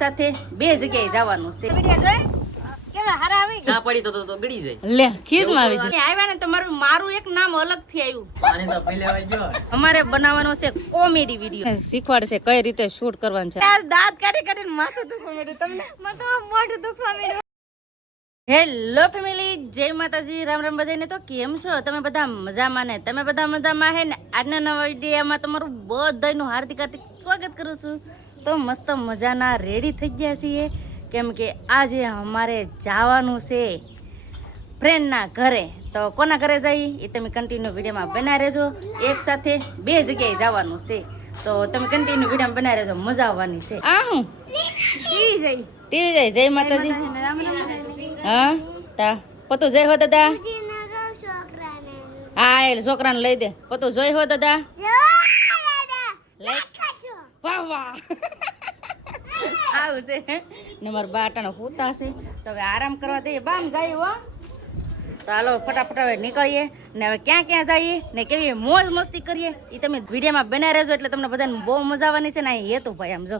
સાથે બે જગ્યાએ જવાનું છે. વિડિયો જોઈ કેવા હારા આવી ના પડી તો ગડી જાય લે ખીજમાં આવી જાય. આવ્યા ને તમારું મારું એક નામ અલગ થી આવ્યું. પાણી તો પી લેવા ગયો. અમારે બનાવવાનો છે કોમેડી વિડિયો. શીખવાડશે કઈ રીતે શૂટ કરવાનું છે. દાંત કાઢી કાઢીને માથું દુખવા માંડ્યું તમને. મોઢું દુખવા માંડ્યું. હેલો ફેમિલી, જય માતાજી, રામ રામ બધાને. તો કેમ છો તમે બધા? મજામાં ને? તમે બધા મજામાં હે ને? આજના નવા વિડીયોમાં તમારું બધાનું હાર્દિક હાર્દિક સ્વાગત કરું છું. તો મસ્ત મજાના રેડી થઈ ગયા છીએ, કેમ કે આજે અમારે જવાનું છે ફ્રેન્ડના ઘરે. તો કોના ઘરે જઈએ એ તમે કન્ટિન્યુ વિડીયોમાં બનાવી રહેજો. એક સાથે બે જગ્યાએ જવાનું છે, તો તમે કન્ટિન્યુ વિડીયોમાં બનાવી રહેજો, મજા આવવાની છે. આ હું ટીવી જાય. જય માતાજી. હા તા પતું જય હો દાદા. હા એટલે છોકરાને લઈ દે. પતું જોઈ હો દાદા. વાહ વાહ. આવું છે ને મારા બાટાનો હોતા છે, તો હવે આરામ કરવા દઈએ. બામ જાય હો. તો હાલો ફટાફટ હવે નીકળીએ ને હવે ક્યાં ક્યાં જઈએ ને કેવી મોજ મસ્તી કરીએ એ તમે વિડીયોમાં બનાવી રહેજો, એટલે તમને બધાને બહુ મજા આવવાની છે ને. અહીં હેતું ભાઈ આમ જો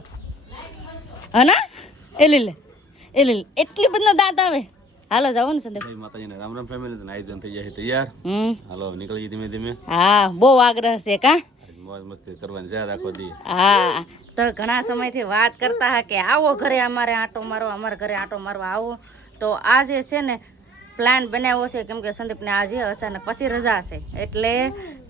હા ના એલી એટલી બધો દાંત આવે. હાલો જાવ ને સંદીપ. માતાજીને રામ રામ ફેમિલી. તો આયોજન થઈ જાય તૈયાર. હાલો નીકળીએ ધીમે ધીમે. હા બહુ આગ્રહ છે કા. મોજ મસ્તી કરવાની છે આખો દી. હા તો ઘણા સમયથી વાત કરતા હા કે આવો ઘરે અમારે આંટો મારો, અમારા ઘરે આંટો મારવા આવો. તો આજે છે ને પ્લાન બનાવ્યો છે, કેમ કે સંદીપને આજે અચાનક પછી રજા છે એટલે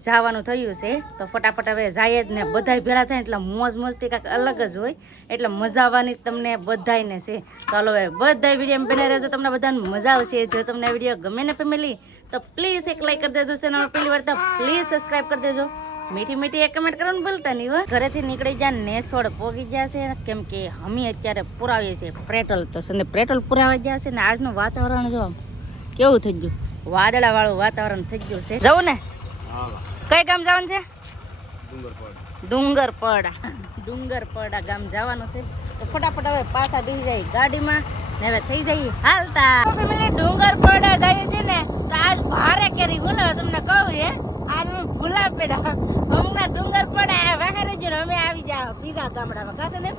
જવાનું થયું છે. તો ફટાફટ હવે જાય જ ને, બધાય ભેળા થાય એટલે મોજ મસ્તી કાંઈક અલગ જ હોય, એટલે મજા આવવાની તમને બધાયને છે. ચાલો હવે બધા વિડીયો બનાવી રહેજો, તમને બધાને મજા આવશે. જો તમને વિડીયો ગમે ને ફેમિલી તો પ્લીઝ એક લાઈક કરી દેજો. ચેનલ પહેલી વાર તો પ્લીઝ સબસ્ક્રાઈબ કરી દેજો. મીઠી મીઠી એક કમેન્ટ કરવાનું ભૂલતા નહીં હો. ઘરેથી નીકળી જાય નેસોડ પોગી ગયા છે, કેમ કે અમે અત્યારે પુરાવીએ છીએ પેટ્રોલ. તો સંદીપ પેટ્રોલ પુરાવા ગયા છે ને આજનું વાતાવરણ જો કેવું થઈ ગયું, વાદળા વાળું વાતાવરણ થઈ ગયું છે. જવું ને કઈ ગામ જવાનું છે? ડુંગરપડા ગામ જવાનું છે. તો ફટાફટ હવે પાછા બેસી જાય ગાડીમાં ને હવે થઈ જાય હાલતા. ફેમિલી ડુંગરપડા જાય છે ને તો આજ ભારે કેરી બોલો તમને કહું હે. આજ અમે ભૂલા પેડા હમણાં ડુંગરપડા વાહરે જો અમે આવી જાવ બીજા ગામડામાં કાશે ને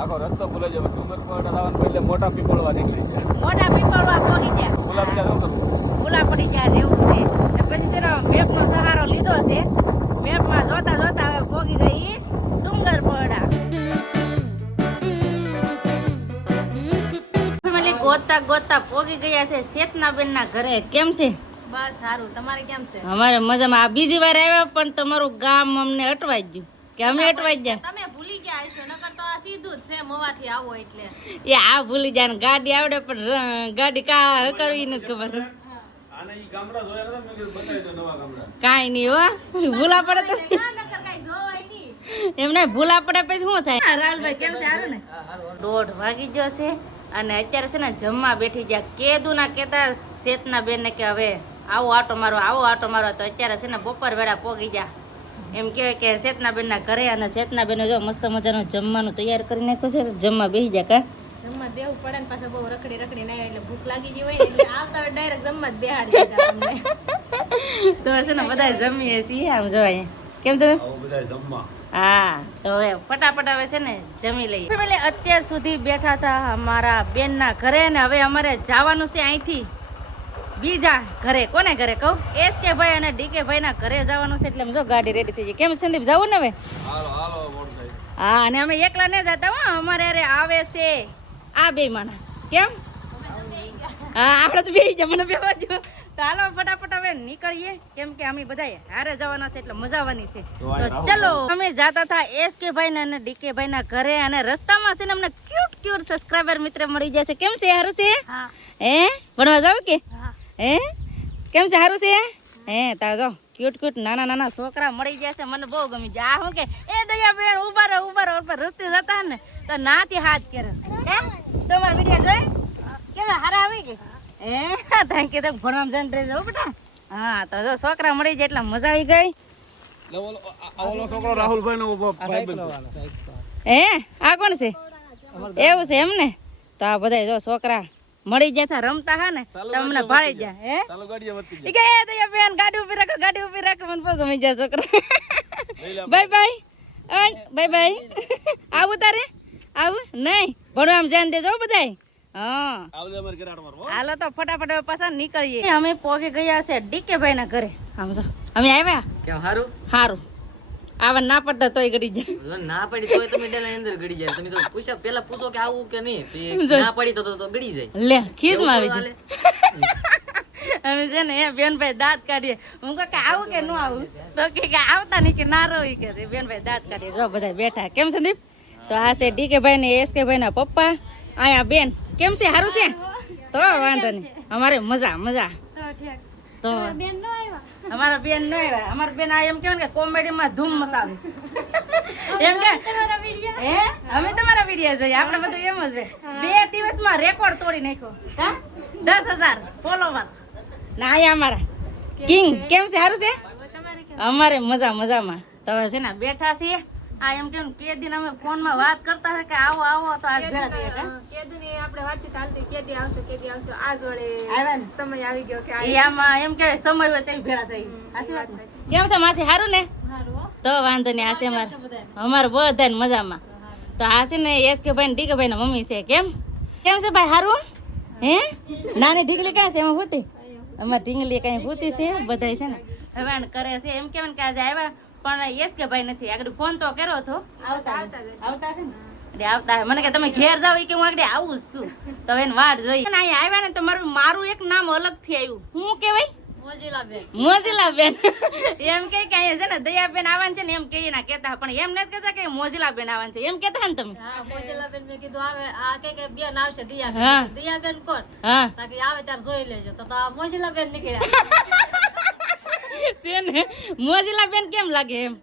આખો રસ્તો ભૂલાઈ જાય. ડુંગરપડા જવાનું એટલે મોટા પીપળવા નીકળી જાય. મોટા પીપળવા પહોંચી જાય. ભૂલા પડી જાય શું કરવું? ભૂલા પડી જાય એવું છે. પછી તેનો મેપનો સહારો લીધો છે. મેપમાં જોતા જોતા હવે પહોંચી જઈએ ડુંગરપડા. ફેમિલી ગોતતા ગોતતા પહોંચી ગયા છે ચેતનાબેન ના ઘરે. કેમ છે? બસ સારું. તમારે કેમ છે? અમારે મજામાં. આ બીજી વાર આવ્યા પણ તમારું ગામ અમને અટવાઈ ગયું કે અમે અટવાઈ ગયા. તમે ભૂલી ગયા હશો, નકર તો આ સીધું જ છે મોવાથી આવો એટલે. એ આ ભૂલી જાય ને ગાડી આવડે પણ ગાડી કા કરવી નથી ખબર. આને ઈ ગામડા જોયા નતા, મેં કીધું બતાવી દો નવા ગામડા. કાઈ નહીં હો, ભૂલા પડે તો ના નકર કઈ જોવાય નહીં. એમને ભૂલા પડે પછી શું થાય? રાહુલભાઈ કેમ છે? સારું ને? 1:30 વાગી ગયો છે અને અત્યારે છે ને જમવા બેઠી ગયા. કેદું ના કેતા ચેતના બેન ને કે હવે આવો આટો મારો, આવો આટો મારો. તો અત્યારે છે ને બપોર વેળા પોગી ગયા. એમ કહેવાય કે ચેતનાબેન ના ઘરે. અને ચેતનાબેન જો મસ્ત મજાનું જમવાનું તૈયાર કરી નાખ્યું છે. જમવા બેસી ગયા કા. જમવા દેવું પડે ને પાછા બહુ રખડી ના એટલે ભૂખ લાગી ગઈ હોય ને એટલે આવતા હોય ડાયરેક્ટ જમવા જ બેહાડી દીધા તમને. તો છે ને બધા જમીએ છીએ આમ જોવાય. કેમ તો આવો બધા જમવા. હા તો હવે ફટાફટ હવે છે ને જમી લઈએ. ફેમિલી અત્યાર સુધી બેઠા હતા અમારા બેન ના ઘરે ને હવે અમારે જવાનું છે અહીંથી બીજા ઘરે. કોને ઘરે કહું? SK ભાઈ અને DK ભાઈ ના ઘરે જવાનું છે. એટલે જો ગાડી રેડી થઈ ગઈ. કેમ સંદીપ જવું ને હવે? હાલો હાલો મોડ થાય. હા અને અમે એકલા ન જતા હો, અમારે અરે આવે છે આ બે માણા. કેમ? હા આપણે તો બેસી જા, મને બેવા જો. તો હાલો ફટાફટ હવે નીકળીએ, કેમ કે અમે બધા હારે જવાના છે એટલે મજા આવવાની છે. તો ચલો અમે જતા હતા SK ભાઈ ને અને DK ભાઈ ના ઘરે, અને રસ્તામાં છે ને અમને ક્યુટ ક્યુટ સબસ્ક્રાઇબર મિત્ર મળી જશે. કેમ છે? હારું છે? હે ભણવા જાવ કે? હે કેમ છે? હારું છે? હે તા જો ક્યુટ ક્યુટ નાના નાના છોકરા મળી જશે. મને બહુ ગમી જાય. આ શું કે એ દયા બેન ઉભા રહો ઉપર રસ્તે જતા ને તો નાથી હાથ કરે. હે તમારા વિડીયો જોઈ કેવા હારા આવી ગઈ? હે થેન્ક યુ. તો ભણવામાં જન રહી જાવ બેટા. હા તો જો છોકરા મળી જાય એટલે મજા આવી ગઈ. ઓલો છોકરો રાહુલભાઈ નો ભાઈબંધ. હે આ કોણ છે? એવું છે એમ ને? તો આ બધા જો છોકરા મળી ગયા રમતા હા ને તમને ભાળી જાય. હે ચાલો ગાડીએ વધી ઈ કે એ દયા બેન ગાડી ઉભી રાખો, ગાડી ઉભી રાખો. મને બહુ ગમી જાય છોકરા. Bye bye. Bye bye. આવું તારે આવું નહીં ભણવા આમ ધ્યાન દેજો બધાય હા આવજે અમારે ઘરે આટો મારવા, હો. હાલો તો ફટાફટ હવે પાછા નીકળીએ અમે પોગે ગયા છે ડીકે ભાઈ ના ઘરે સમજો અમે આવ્યા કેમ હારું સારું આવા ના પડતા તોય ગડી જાય જો ના પડી તોય તમે ડેલા અંદર ગડી જાય. તમે તો પૂછ્યા પેલા પૂછો કે આવું કે નહીં જો. ના પડી તો ગડી જાય. લે ખીસમાં આવી એવું જાય હાલે. અમે છે ને એ બેનભાઈ દાંત કાઢીએ હું કહું કે આવું કે ન આવું તો કે આવતા નહીં કે ના રહી કે બેનભાઈ દાંત કાઢીએ જો બધા બેઠા કેમ સંદીપ તો આ છે ડીકે ભાઈ ને એસકે ભાઈ ના પપ્પા અહીંયા બેન કેમ છે સારું છે તો વાંધો નહીં અમારે મજા મજા તો અમારા બેન ન આવ્યા અમારા બેન આ એમ કેવાય કે કોમેડી માં ધૂમ મચાવે એમ કે હે અમે તમારા વિડીયો જોઈએ આપણે બધું એમ જ હોય 2 દિવસમાં રેકોર્ડ તોડી નાખ્યો હા 10,000 ફોલોવર ના આયા અમારા કિંગ કેમ છે સારું છે અમારે મજા મજામાં તો હવે છે ને બેઠા છીએ આ એમ કેમ કે દિન અમે ફોન માં વાત કરતા હતા કે આવો આવો તો આજ ભેળા થયા કા કેદુની આપણે વાતચીત હાલતી કેદી આવશો આજ વડે આવ્યા ને સમય આવી ગયો કે એ આમાં એમ કે સમય હોય તેવી ભેળા થઈ સાચી વાત ને? કેમ છે માસી સારું ને તો વાંધો નહીં આ છે અમારે બધાને મજામાં તો આ છે ને એસ કે ભાઈ ડીકે ભાઈ ના મમ્મી છે કેમ કેમ છે ભાઈ સારું હે નાની ઢીંગલી ક્યાં છે એમાં હોતી અમારે ઢીંગલી કઈ હોતી છે બધા છે ને હવાણ કરે છે એમ કેવાય કે આજે આવ્યા પણ એસ કે ભાઈ નથી આગળ ફોન તો કર્યો હતો આવતા છે ને એટલે આવતા હે. મને કે તમે ઘેર જાવ ઈ કે હું આગળ આવું જ છું તો એને વાટ જોઈ અને અહીંયા આવ્યા ને તો મારું એક નામ અલગ થી આવ્યું શું કેવાય મોજીલા બેન એમ કે અહીંયા છે ને દયાબેન આવવાનું છે ને એમ કે ના કેતા પણ એમ નથી કેતા કે મોજીલા બેન આવવાનું છે એમ કેતા ને તમે મોજલાબેન મેં કીધું આવે આ કે બેન આવશે હા દિયાબેન કોણ હા તાકી આવે ત્યારે જોઈ લેજો તો મોજલાબેન નીકળ્યા છે ને મોજીલા બેન કેમ લાગે એમ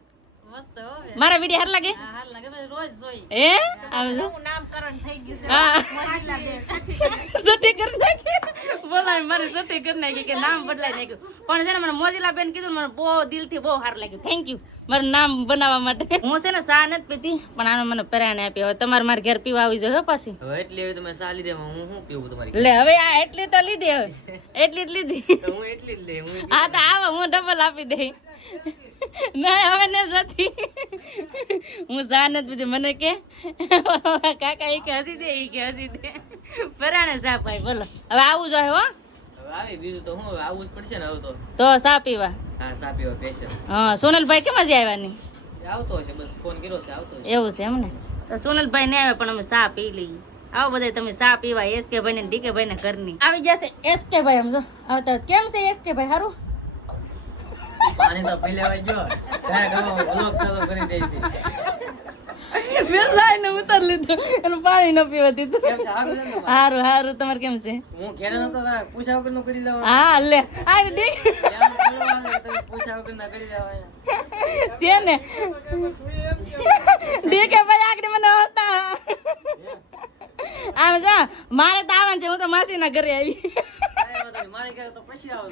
મસ્ત હો બે. મારા વિડીયો હાર લાગે હા હાલ લાગે મેં રોજ જોઈ હે આવજો નામકરણ થઈ ગયું છે હા મોજીલાબેન. સટી કરી નાખી બોલાય મારી સટી કરી નાખી કે નામ બદલાઈ નાખ્યું પણ છે ને મને મોજીલા બેન કીધું ને મને બહુ દિલથી બહુ સારું લાગ્યું થેન્ક યુ મારું નામ બનાવવા માટે હું છે ને ચા નથી પીતી પણ આને મને પરાણે આપી હવે તમારે મારા ઘેર પીવા આવી જાય પાછી હવે એટલી હવે તમે સા લીધે હું શું પીવું તમારી? લે હવે આ એટલી તો લીધી હવે એટલી જ લીધી તો હું એટલી જ લે હું હા તો આવો હું ડબલ આપી દઈ ના હવે ને જતી હું ચા નથી પીધી મને કે કાકા એ કે હસી દે એ કે હસી દે પરાણે ચા પાઈ બોલો હવે આવું જોઈએ હો હવે આવી બીજું તો હું હવે આવવું જ પડશે ને હવે તો ચા પીવા હા સા પીવા સ્પેશિયલ હા સોનલભાઈ કેમ હજી આવ્યા નહીં આવતો હશે બસ ફોન કર્યો છે આવતો હશે. એવું છે એમ ને તો સોનલભાઈ ને આવે પણ અમે ચા પી લઈએ આવો બધા તમે ચા પીવા એસકે ભાઈ ને ડીકે ભાઈ ને ઘરની આવી જશે એસકે ભાઈ સમજો આવતા કેમ છે એસકે ભાઈ સારું પાણી તો પી લેવાય ગયો કાંઈ ગમો અલોક સલોક કરી દઈ હતી. મેં સાઈને ઉતાર લીધું અને પાણી ન પીવા દીધું કેમ છે આગળ ને તમારે? સારું સારું તમારે કેમ છે હું ઘેરે નતો કાંઈ પૂછ્યા વગર નું કરી દેવા હા લે આ ડીક તમે પૂછ્યા વગર ના કરી દેવા છે ને ડીકે ભાઈ આગળ મને હતા આમ છે મારે તો આવવાનું છે હું તો માસીના ઘરે આવી મારી ઘરે તો પછી આવો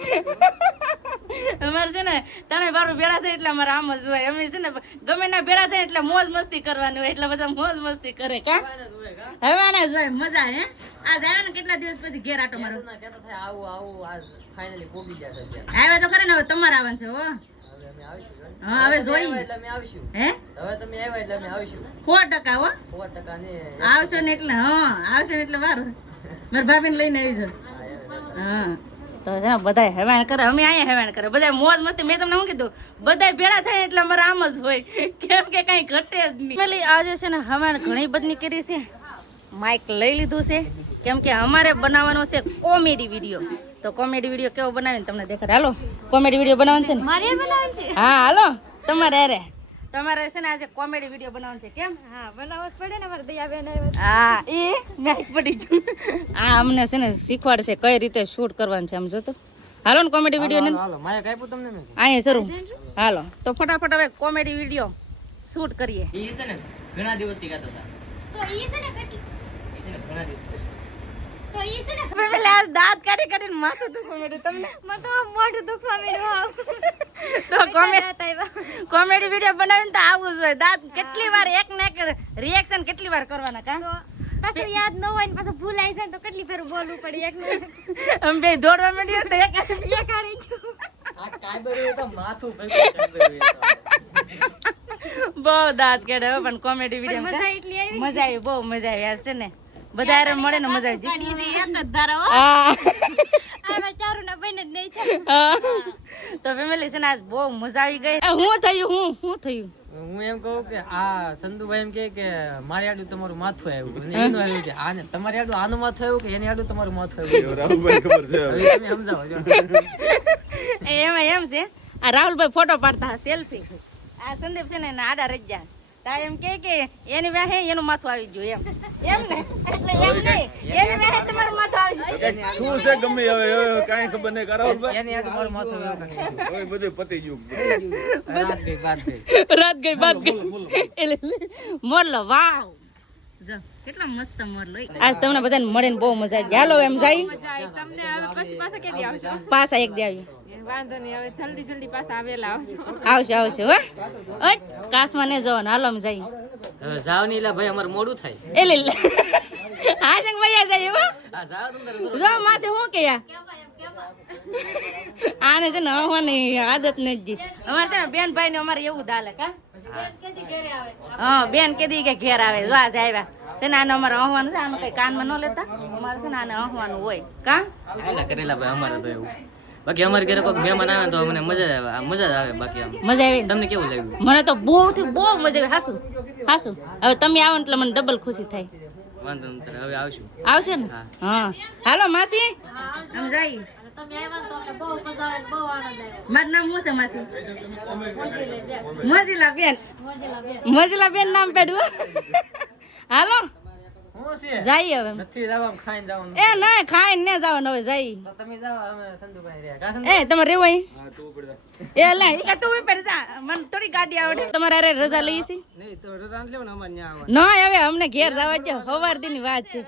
અમારે છે ને તને બારું ભેળા થાય એટલે અમારે આમ જ હોય અમે છે ને ગમે ના ભેળા થાય એટલે મોજ મસ્તી કરવાની હોય એટલે બધા મોજ મસ્તી કરે કા હવાના જ હોય મજા હે આ જાય ને કેટલા દિવસ પછી ઘેર આટો મારો કહેતો થાય આવું આવું આજ ફાઇનલી પોગી ગયા છે અત્યારે. આવે તો ખરે ને હવે તમારે આવવાનું છે હો હવે અમે આવીશું હા હવે જોઈ એટલે અમે આવીશું હે હવે તમે આવ્યા એટલે અમે આવીશું 100% હો 100% ને આવશો ને એટલે હા આવશો ને એટલે વારું મારા ભાભીને લઈને આવી જાવ હા તો છે ને બધા હેવાણ કરે અમે અહીંયા હેવાણ કરે બધા મોજ મસ્તી મેં તમને શું કીધું બધા ભેળા થાય એટલે અમારે આમ જ હોય કેમ કે કઈ ઘટે જ નહીં પેલી આજે છે ને હવાણ ઘણી બધી કરી છે માઇક લઈ લીધું છે કેમ કે અમારે બનાવવાનો છે કોમેડી વિડીયો તો કોમેડી વિડીયો કેવો બનાવીને તમને દેખાડ હાલો કોમેડી વિડીયો બનાવવાનો છે ને મારે બનાવવાનું છે હા હાલો તમારે અરે તમારે છે ને આજે કોમેડી વિડીયો બનાવવાનો છે કેમ હા બનાવવું જ પડે ને મારે દયાબેન આવ્યા હા એ મેચ પડી ગયું આ અમને છે ને શીખવાડશે કઈ રીતે શૂટ કરવાનું છે આમ જો તો હાલો ને કોમેડી વિડીયો ને હાલો મારે કાપ્યું તમને મેં અહીંયા શરૂ હાલો તો ફટાફટ હવે કોમેડી વિડીયો શૂટ કરીએ એ છે ને ઘણા દિવસથી ગાતો હતા તો ઈ છે ને કેટલી એ છે ને ઘણા દિવસથી તો ઈ છે ને પેલા દાંત કાઢી કાઢીને માથું દુખવા માંડ્યું તમને મને તો મોઢું દુખવા માંડ્યું તો કોમેડી વિડીયો બનાવીને તો આવું જ હોય દાંત કેટલી વાર એક ને એક રિએક્શન કેટલી વાર કરવાના કા પાછું યાદ ન હોય ને પાછું ભૂલાઈ જાય ને તો કેટલી ફેર બોલવું પડે એક ને અમે બે દોડવા માંડ્યું તો એક એક હારી છું આ કાયબર હોય તો માથું ભેગું કાયબર હોય તો બહુ દાંત કાઢે હો, પણ કોમેડી વિડીયો મજા એટલી આવી મજા આવી, બહુ મજા આવી. આજ છે ને બધા હારે મળે ને મજા આવી ગાડી હતી એક જ ધારો હો. હા આમાં ચારું ના બને જ નહીં છે તો ફેમિલી છે ને આજ બહુ મજા આવી ગઈ. હું થયું હું થયું હું એમ કહું કે આ સંધુભાઈ એમ કે મારી આડું તમારું માથું આવ્યું અને એનું આવ્યું કે આને તમારી આડું આનું માથું આવ્યું કે એની આડું તમારું માથું આવ્યું. રાહુલભાઈ ખબર છે હવે. હવે તમે સમજાવો જો. એમાં એમ છે આ રાહુલભાઈ ફોટો પાડતા સેલ્ફી, આ સંદીપ છે ને એના આડા રહી ગયા તા એમ કે એની વાહે એનું માથું આવી ગયું એમ ને એટલે એમ નહીં એની વાહે તમારું માથું આવી ગયું. શું છે ગમે હવે કાંઈ ખબર નહીં રાહુલભાઈ. એની આડું મારું માથું આવ્યું. હવે બધું પતી ગયું. રાત ગઈ બાત ગઈ. રાત ગઈ બાત ગઈ એટલે મોરલો વાવ જો કેટલા મસ્ત મોરલો. આજ તમને બધાને મળીને બહુ મજા આવી. હાલો એમ જાય મજા આવી તમને. હવે પછી પાછા કેદી આવશો? પાછા એક દી આવી વાંધો નહીં, હવે જલ્દી જલ્દી પાછા આવેલા આવશો. આવશે હો ઓય કાશમાં ને જવાનું. હાલો એમ જાય હવે જાવ નહીં એટલે ભાઈ અમારે મોડું થાય. એટલે હા સંગ ભૈયા જાય હો. આ જાવ તમને જો માસે હું કે આને છે ને હવાની આદત નથી. અમારે છે ને બેન ભાઈ ને અમારે એવું દાલે કા હા બેન કેદી કે ઘેર આવે. જો આજે આવ્યા છે ને આને અમારે હવાનું છે, આનું કઈ કાનમાં ન લેતા. અમારે છે ને આને હવાનું હોય કા આયલા કરેલા ભાઈ અમારે તો એવું. બાકી અમારે ઘરે કોઈ મહેમાન આવે તો મને મજા જ આવે. બાકી આમ મજા આવી. તમને કેવું લાગ્યું? મને તો બહુ થી બહુ મજા આવી. હાસુ હાસુ હવે તમે આવો ને એટલે મને ડબલ ખુશી થાય. વાંધો નહીં, હવે આવશું. આવશે ને હા. હાલો માસી આમ જાય. મારું નામ શું છે માસી? મોજીલા બેન. મોજીલા બેન નામ પડ્યું. હાલો શું છે? જઈએ હવે. નથી જવાનું, ખાઈને જવાનું. એ ના ખાઈને ને જવાનું હવે જઈ. તો તમે જાઓ, અમે સંધુભાઈ રહ્યા. કા સંધુ? એ તમારે રેવું અહીં? હા તું પડે. એ લે ઈ તું ઉપર જા. મને થોડી ગાડી આવડે. તમારે અરે રજા લઈ છે? નહીં તો રજા લેવો ને અમારે ન્યા આવવાનું. ના હવે અમને ઘેર જવા દો. સવાર દી ની વાત છે.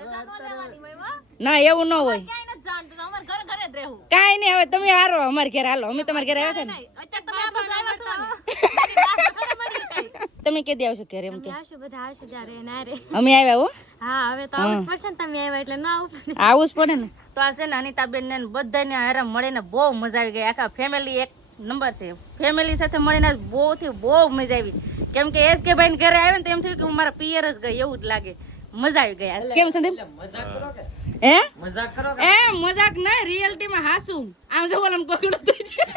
ના એવું ન હોય. ક્યાંય નથી જાણતું તો અમારે ઘરે ઘરે જ રહેવું. કાઈ નહીં હવે તમે હારો અમારે ઘેર હાલો. અમે તમારે ઘેર આવ્યા હતા ને. અત્યારે તમે આ બધું આવ્યા છો ને. તમે કેદી આવશો ઘેર એમ કે? આવશો બધા આવશો ત્યારે ના રે. અમે આવ્યા હો. હા હવે તો આવવું જ પડશે ને, તમે આવ્યા એટલે ના આવવું પડે. આવું જ પડે ને. તો આ છે ને અનિતાબેન ને બધાને હારે મળીને બહુ મજા આવી ગઈ. આખા ફેમિલી એક નંબર છે. ફેમિલી સાથે મળીને બહુ થી બહુ મજા આવી. કેમ કે એસ કે ભાઈ ઘરે આવ્યા ને તો એમ થયું કે હું મારા પિયર જ ગઈ એવું જ લાગે. મજા આવી ગઈ. કેમ સંદીપ? મજાક કરો કે? હે મજાક કરો કે? એ મજાક નહીં, રિયલિટી માં હાસુ. આમ જો ઓલમ કોકડો થઈ જાય.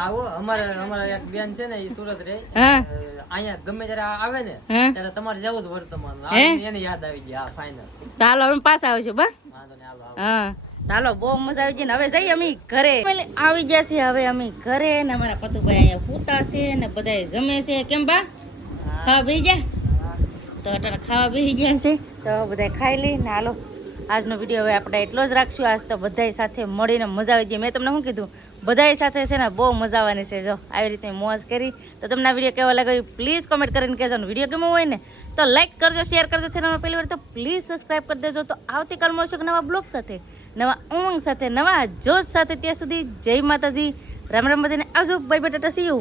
આવો અમારે એક બેન છે ને એ સુરત રહે. હા અહીંયા ગમે ત્યારે આવે ને હા ત્યારે તમારે જવું જ વર્તમાન. હે? એને યાદ આવી ગઈ. હા ફાઇનલ. તો હાલો અમે પાછા આવશું બા. વાંધો નહીં, હાલો, હાલો. હા ચાલો બહુ મજા આવી ગઈ ને હવે જઈએ અમે ઘરે. આવી ગયા છે હવે અમે ઘરે ને અમારા પતુભાઈ અહીંયા ફૂટા છે ને બધા જમે છે. કેમ બા ખાવા બેસી ગયા? તો અટાણે ખાવા બેસી ગયા છે તો બધા ખાઈ લઈ ને હાલો આજનો વિડીયો હવે આપણે એટલો જ રાખશું. આજ તો બધાય સાથે મળીને મજા આવી ગઈ. મેં તમને શું કીધું બધાય સાથે છે ને બહુ મજા આવવાની છે. જો આવી રીતે મોજ કરી. તો તમને આ વિડીયો કેવો લાગ્યો પ્લીઝ કોમેન્ટ કરીને કહેજો. વિડીયો કેવો હોય ને તો લાઈક કરજો, શેર કરજો. ચેનલમાં પહેલી વાર તો પ્લીઝ સબસ્ક્રાઈબ કરી દેજો. તો આવતીકાલ મળશું નવા બ્લોગ સાથે, નવા ઉમંગ સાથે, નવા જોશ સાથે. ત્યાં સુધી જય માતાજી, રામ રામ બધાને આવજો. Bye bye, Tata, C you.